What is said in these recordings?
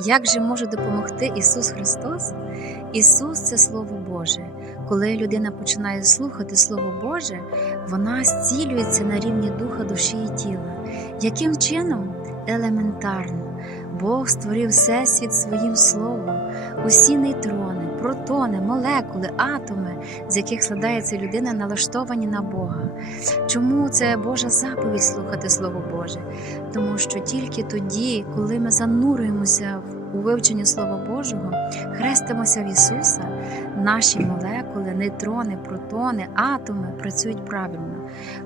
Як же може допомогти Ісус Христос? Ісус це Слово Боже. Коли людина починає слухати Слово Боже, вона зцілюється на рівні духа, душі і тіла. Яким чином? Елементарно. Бог створив всесвіт своїм словом, усі нейтрони, протони, молекули, атоми, з яких складається людина, налаштовані на Бога. Чому це Божа заповідь слухати Слово Боже? Тому що тільки тоді, коли ми занурюємося у вивчення Слова Божого, хрестимося в Ісуса, наші молекули, нейтрони, протони, атоми працюють правильно.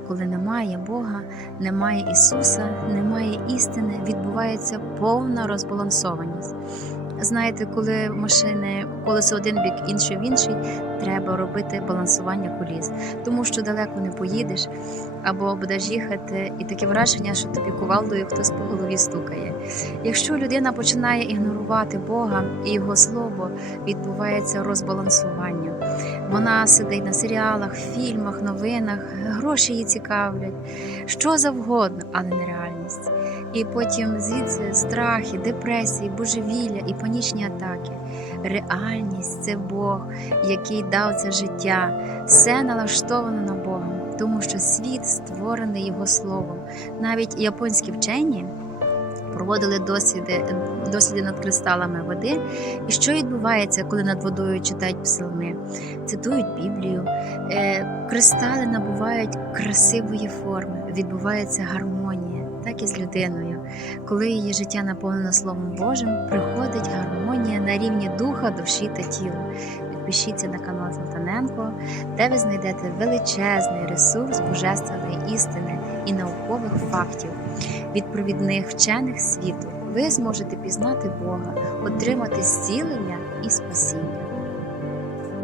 Коли немає Бога, немає Ісуса, немає істини, відбувається повна розбалансованість. Знаєте, коли машини колесо один бік, інший в інший, треба робити балансування коліс, тому що далеко не поїдеш, або будеш їхати, і таке враження, що тобі кувалдою хтось по голові стукає. Якщо людина починає ігнорувати Бога і Його слово, відбувається розбалансування. Вона сидить на серіалах, фільмах, новинах, гроші її цікавлять, що завгодно, але не реальність. І потім звідси страхи, депресії, божевілля і панічні атаки. Реальність це Бог, який дав це життя. Все налаштовано на Бога, тому що світ створений Його словом. Навіть японські вчені проводили досліди, досліди над кристалами води. І що відбувається, коли над водою читають псалми, цитують Біблію, е, кристали набувають красивої форми, відбувається гармонія, так і з людиною. Коли її життя наповнено Словом Божим, приходить гармонія на рівні духа, душі та тіла. Підпишіться на канал Золотаненко, де ви знайдете величезний ресурс божественної істини і наукових фактів від провідних вчених світу. Ви зможете пізнати Бога, отримати зцілення і спасіння.